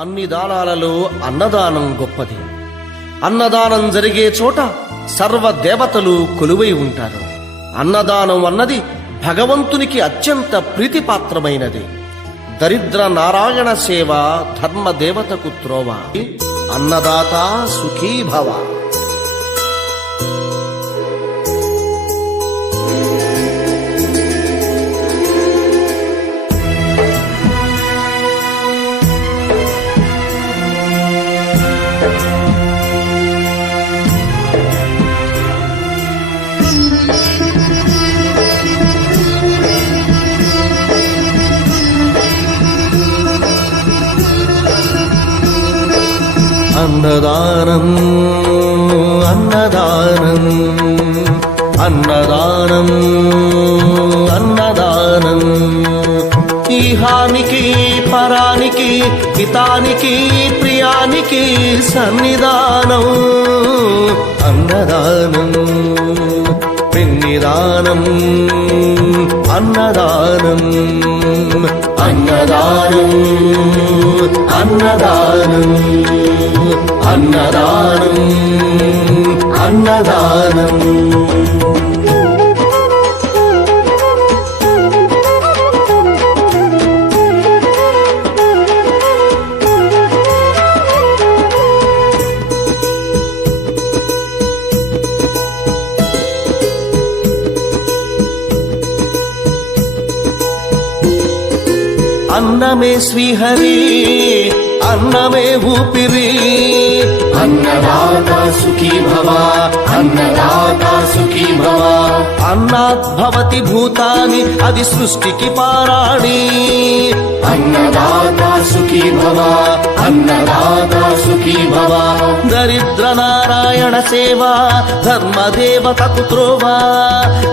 అన్ని దానాలలో అన్నదానం గొప్పది. అన్నదానం జరిగే చోట సర్వ దేవతలు కొలువై ఉంటారు. అన్నదానం అన్నది భగవంతునికి అత్యంత ప్రీతిపాత్రమైనది. దరిద్ర నారాయణ సేవ ధర్మదేవతకు త్రోవ. అన్నదాత సుఖీ భవ. అన్నదానం అన్నదానం అన్నదానం అన్నదానం ఈహానికి పరానికి హితానికి ప్రియానికి సన్నిధానం. అన్నదానం పిన్నిదానం అన్నదానం అన్నదానం అన్నదానం అన్నదానం అన్నదానం. అన్నమే శ్రీహరి అన్నమే ఊపిరి. అన్నదాత సుఖీ భవ అన్నదాత సుఖీ భవ. అన్నాద్భవతి భూతాని అది సృష్టికి పారాణి. అన్నదాత సుఖీ భవ అన్నదాత సుఖీ భవ. దరిద్ర నారాయణ సేవ ధర్మదేవతకు త్రోవ.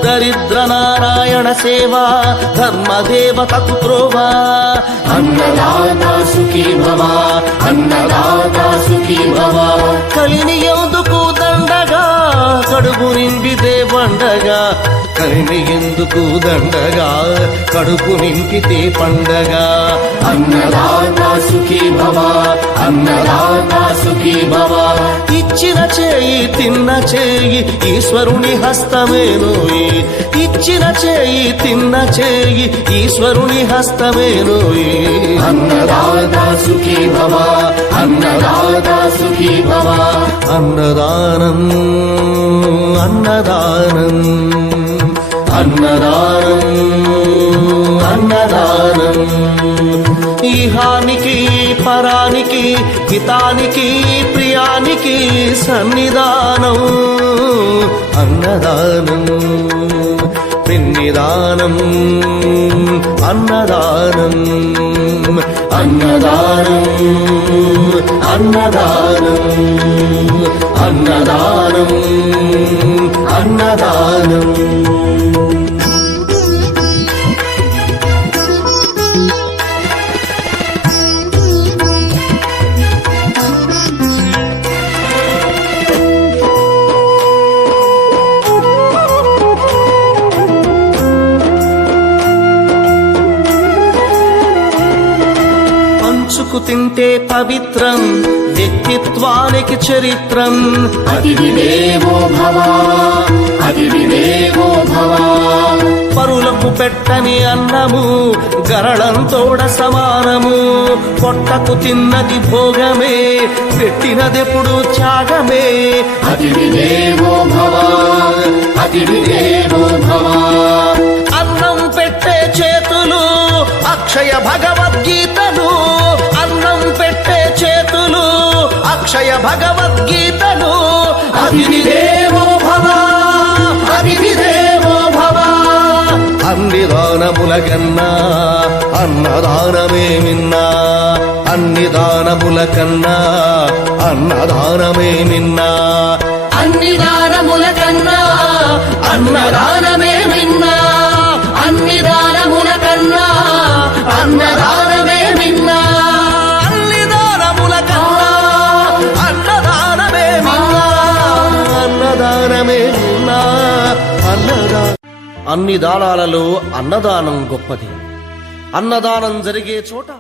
దరిద్ర నారాయణ సేవ ధర్మదేవతకు త్రోవ. అన్నదాత సుఖీ భవ అన్నదాత సుఖీ భవ. కలిని ఎందుకు దండగా కడుపు నింపితే పండగా. కలిని ఎందుకు దండగా కడుపు నింపితే పండగ. అన్నదాత సుఖీ భవ అన్నదాత సుఖీ భవ. ఇచ్చిన చేయి తిన్న చేయి ఈశ్వరుని హస్తమేనోయి. ఇచ్చిన చేయి తిన్న చేయి ఈశ్వరుని హస్తమేనోయి. అన్నదాత సుఖీ భవ అన్నదాత సుఖీ భవ. అన్నదానం అన్నదానం అన్నదానం అన్నదానం ఈహానికి పరానికి హితానికి ప్రియానికి సన్నిధానం. అన్నదానం పిన్నిదానం అన్నదానం అన్నదానం అన్నదానం అన్నదానం అన్నదానం. పంచుకు తింటే పవిత్రం వ్యక్తిత్వానికి చరిత్రం. అతిథి దేవో భవ అతిథి దేవో భవ. పరులకు పెట్టని అన్నము గరళంతోడ సమానము. పొట్టకు తిన్నది భోగమే పెట్టినదెప్పుడు త్యాగమే. అతిథి దేవో భవ అతిథి దేవో భవ. అన్నం పెట్టే చేతులు అక్షయ భగవద్గీతలు. అన్నం పెట్టే చేతులు అక్షయ భగవద్గీతలు. అతిథి దేవో భవ అతిథి దేవో భవ. అన్ని దానముల కన్నా అన్నదానమే మిన్నా. అన్ని దానముల కన్నా అన్నదానమే మిన్నా. అన్ని దానముల కన్నా అన్నదానమే మిన్నా. అన్ని దానముల కన్నా అన్నదానమే మిన్నా. అన్ని దానముల కన్నా అన్నదానమే మిన్నా. అన్నదానమే మిన్నా. అన్ని దానాలలో అన్నదానం గొప్పది. అన్నదానం జరిగే చోట